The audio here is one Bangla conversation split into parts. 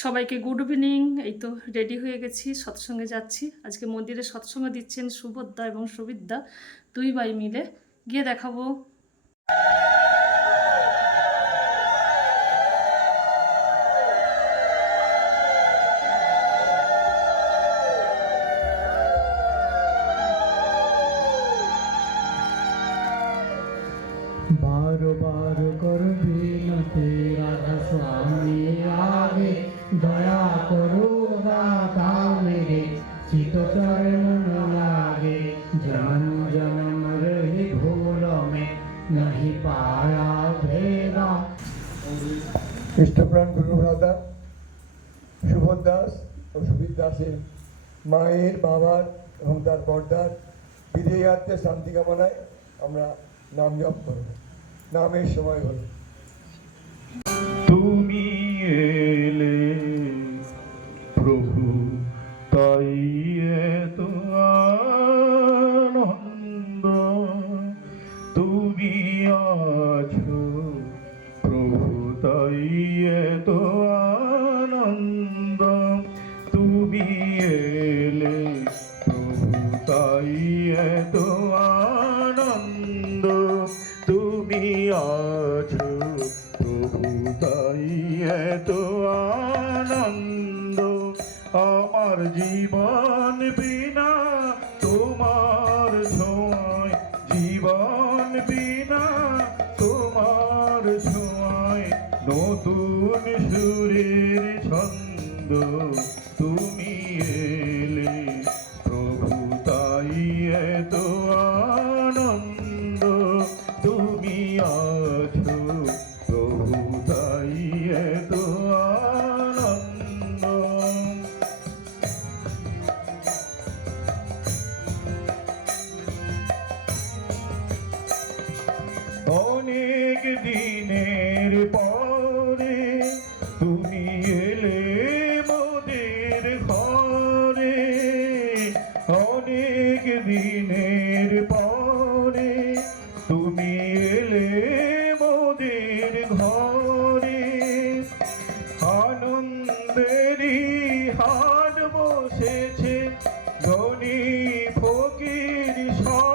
সবাইকে গুড ইভিনিং এই তো রেডি হয়ে গেছি সৎসঙ্গে যাচ্ছি আজকে মন্দিরে সৎসঙ্গ দিচ্ছেন সুভদ্রা এবং সুবিদ্যা দুই ভাই মিলে গিয়ে দেখাবো बार बार कर বিনতে রাধা স্বামী আগে দয়া করো দাও মেরে চিতচরণ লাগে। জনম জনম রহি ভুল মে নহি পায়া ভেদা। ইষ্টপ্রাণ গুরু ভ্রাতা, সুবোধ দাস ও সুবীর দাসের মায়ের, বাবার এবং তার বর্দার বিদেয়ার্থে শান্তি কামনায় আমরা নাম জপ করব। নামের সময় হলো। তুমি এলে এত আনন্দ আমার জীবন বিনা, তোমার ছোঁয়ায় জীবন বিনা, তোমার ছোঁয়ায় নতুন সুরের ছন্দ তুমি এলে। প্রভু তাই এত তুমি এলে মোদের ঘরে, অনেক দিনের পরে। তুমি এলে মোদের ঘরে আনন্দেরই হাট বসেছে ধনী ফকির সব।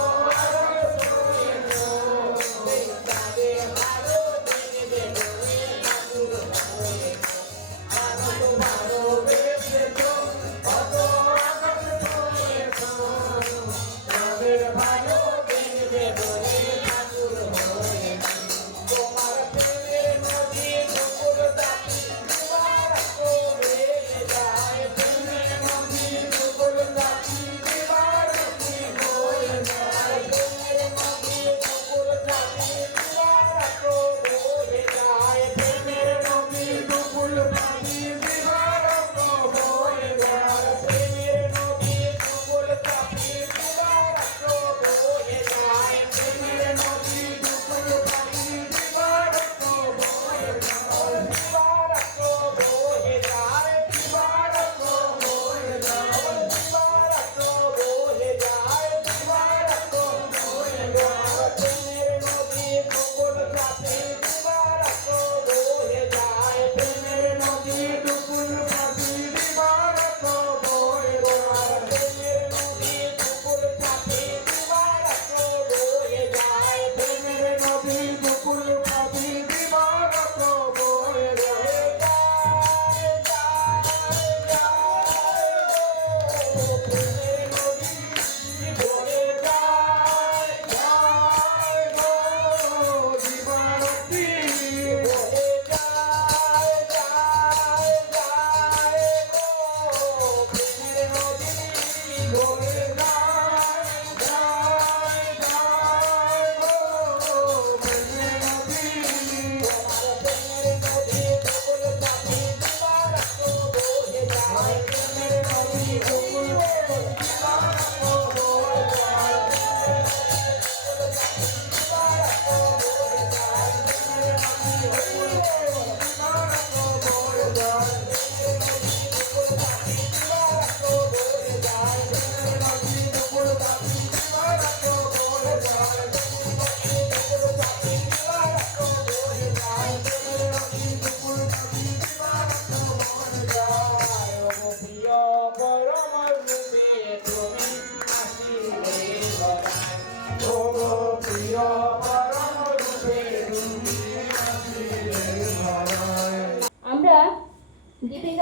Música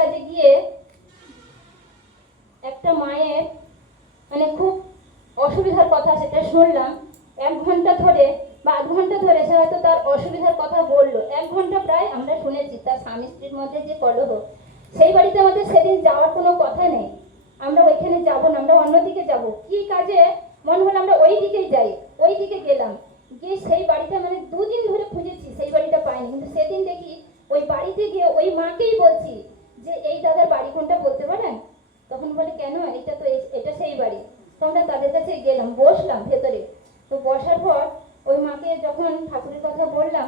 কাছে গিয়ে একটা মায়ের মানে খুব অসুবিধার কথা সেটা শুনলাম। এক ঘণ্টা ধরে বা আধ ঘণ্টা ধরে সে হয়তো তার অসুবিধার কথা বলল। এক ঘণ্টা প্রায় আমরা শুনেছি তার স্বামী স্ত্রীর মধ্যে যে কলহ, সেই বাড়িতে আমাদের সেদিন যাওয়ার কোনো কথা নেই। আমরা ওইখানে যাব না, আমরা অন্যদিকে যাব। কি কাজে? মনে হলো আমরা ওই দিকেই যাই, ওই দিকে গেলাম। গিয়ে সেই বাড়িটা মানে দুদিন ধরে খুঁজেছি, সেই বাড়িটা পাইনি। কিন্তু সেদিন দেখি ওই বাড়িতে গিয়ে ওই মাকেই বলছি যে এই দাদার বাড়ি কোনটা বলতে পারেন? তখন বলে, কেন? এটা তো এটা সেই বাড়ি। তো আমরা তাদের কাছে গেলাম, বসলাম ভেতরে। তো বসার পর ওই মাকে যখন ঠাকুরের কথা বললাম,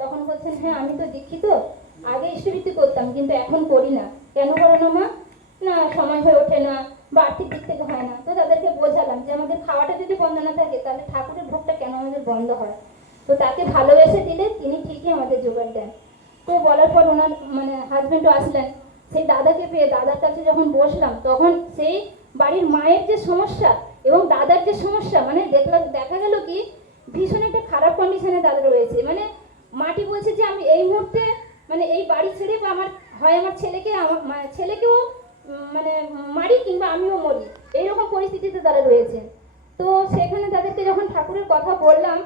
তখন বলছেন হ্যাঁ আমি তো দীক্ষিত। আগে ইষ্টবৃত্তি করতাম, কিন্তু এখন করি না। কেন করো না মা? না, সময় হয়ে ওঠে না, বা আর্থিক দিক থেকে হয় না। তো তাদেরকে বোঝালাম যে আমাদের খাওয়াটা যদি বন্ধ না থাকে, তাহলে ঠাকুরের ভোগটা কেন আমাদের বন্ধ হয়? তো তাকে ভালোবেসে দিলে তিনি ঠিকই আমাদের জোগাড় দেন। তো বলার পর ওনার মানে হাজবেন্ডও আসলেন। সেই দাদাকে পেয়ে, দাদার কাছে যখন বসলাম, তখন সেই বাড়ির মায়ের যে সমস্যা এবং দাদার যে সমস্যা মানে দেখলাম দেখা গেল কি, ভীষণ একটা খারাপ কন্ডিশনে দাদা রয়েছে। মানে মাটি বলছে যে আমি এই মুহূর্তে মানে এই বাড়ি ছেড়ে বা আমার, হয় আমার ছেলেকে, আমার ছেলেকেও মানে মারি কিংবা আমিও মরি। এইরকম পরিস্থিতিতে তারা রয়েছে। তো সেখানে তাদেরকে যখন ঠাকুরের কথা বললাম,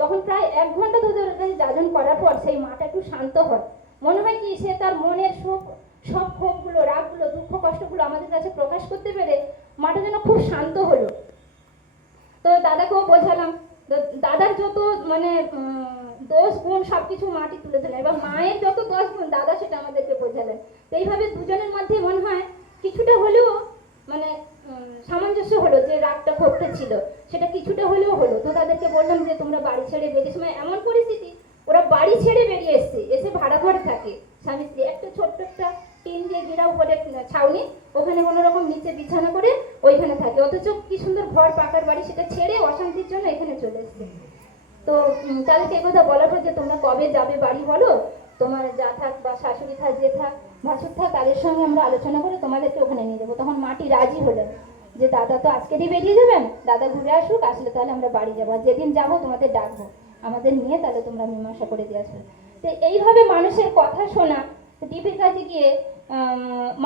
তখন প্রায় এক ঘণ্টা ধরে ওর কাছে যাজন করার পর সেই মাটা একটু শান্ত হয়। মনে হয় কি, সে তার মনের সব সব ক্ষোভগুলো, রাগগুলো, দুঃখ কষ্টগুলো আমাদের কাছে প্রকাশ করতে পেরে মাটা যেন খুব শান্ত হলো। তো দাদাকেও বোঝালাম দাদার যত মানে দোষ গুণ সব কিছু মাটি তুলে ধরলেন এবং মায়ের যত দোষ গুণ দাদা সেটা আমাদেরকে বোঝালেন। তো এইভাবে দুজনের মধ্যে মনে হয় কিছুটা হলেও মানে সামঞ্জস্য হলো যে রাগটা ক্ষোভটা ছিল, সেটা কিছুটা হলেও হলো। তো তাদেরকে বললাম যে, তোমরা বাড়ি ছেড়ে বেরিয়ে সময় এমন পরিস্থিতি, ওরা বাড়ি ছেড়ে বেরিয়ে এসছে, এসে ভাড়া ঘরে থাকে স্বামী স্ত্রী। একটা ছোট্ট একটা টিন দিয়ে ঘেরা উপরে ছাউনি, ওখানে কোনো রকম নিচে বিছানা করে ওইখানে থাকে। অথচ কি সুন্দর ঘর পাকার বাড়ি, সেটা ছেড়ে অশান্তির জন্য এখানে চলে এসছে। তো তাদেরকে কথা বলার পর যে তোমরা কবে যাবে বাড়ি বলো? তোমার যা থাক বা শাশুড়ি থাক, যে থাক, ভাসুর থাক, তাদের সঙ্গে আমরা আলোচনা করে তোমাদেরকে ওখানে নিয়ে যাব। তখন মাটি রাজি হলেন যে, দাদা তো আজকেরই বেরিয়ে যাবেন? দাদা ঘুরে আসুক, আসলে তাহলে আমরা বাড়ি যাব। আর যেদিন যাব, তোমাদের ডাকবো। আমাদের নিয়ে তাহলে তোমরা মীমাংসা করে দিয়ে আসবে। তো এইভাবে মানুষের কথা শোনা টিভির কাছে গিয়ে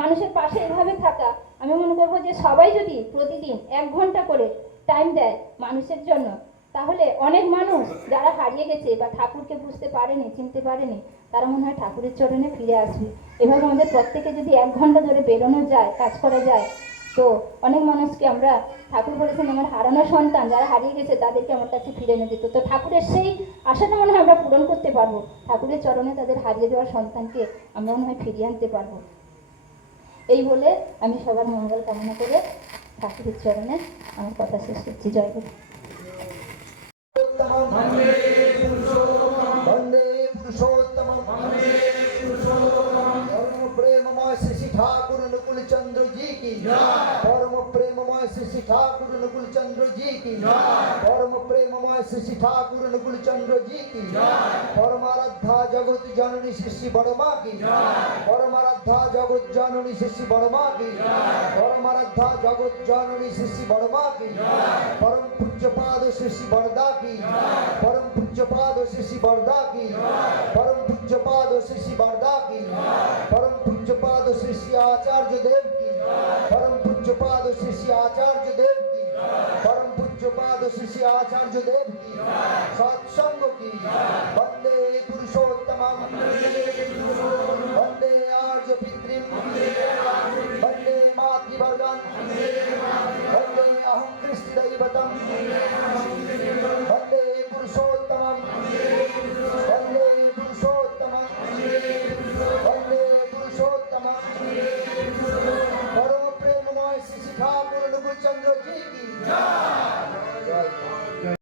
মানুষের পাশে এভাবে থাকা, আমি মনে করব যে সবাই যদি প্রতিদিন এক ঘণ্টা করে টাইম দেয় মানুষের জন্য, তাহলে অনেক মানুষ যারা হারিয়ে গেছে বা ঠাকুরকে বুঝতে পারেনি, চিনতে পারেনি, তারা মনে হয় ঠাকুরের চরণে ফিরে আসবে। এভাবে আমাদের প্রত্যেকে যদি এক ঘণ্টা ধরে বেরোনো যায়, কাজ করা যায় তো অনেক মানুষকে আমরা ঠাকুর বলেছেন, আমার হারানো সন্তান যারা হারিয়ে গেছে, তাদেরকে আমার কাছে ফিরে এনে দিত তো ঠাকুরের সেই আশাটা মনে হয় আমরা পূরণ করতে পারব। ঠাকুরের চরণে তাদের হারিয়ে যাওয়া সন্তানকে আমরা মনে হয় ফিরিয়ে আনতে পারব। এই বলে আমি সবার মঙ্গল কামনা করে ঠাকুরের চরণে আমার কথা শেষ করছি। জয় नकुल चंद्र जी की परम प्रेममय श्री ठाकुर नकुल चंद्र जी की परम प्रेममय श्री ठाकुर नकुल चंद्र जी की परमाराध्या जगत जननी श्री बड़मा की परमाराध्या जगत जननी श्री बड़मा की परमाराध्या जगत जननी श्री बड़मा की परम पूज्यपाद श्री बरदा की परम पूज्यपाद श्री बरदा की परम पूज्यपाद श्री बरदा की परम पूज्यपाद श्री श्री आचार्य देव की परम पूज्यपाद श्री श्री आचार्य देव की परम पूज्यपाद श्री श्री आचार्य देव की सत्संग की वंदे पुरुषोत्तम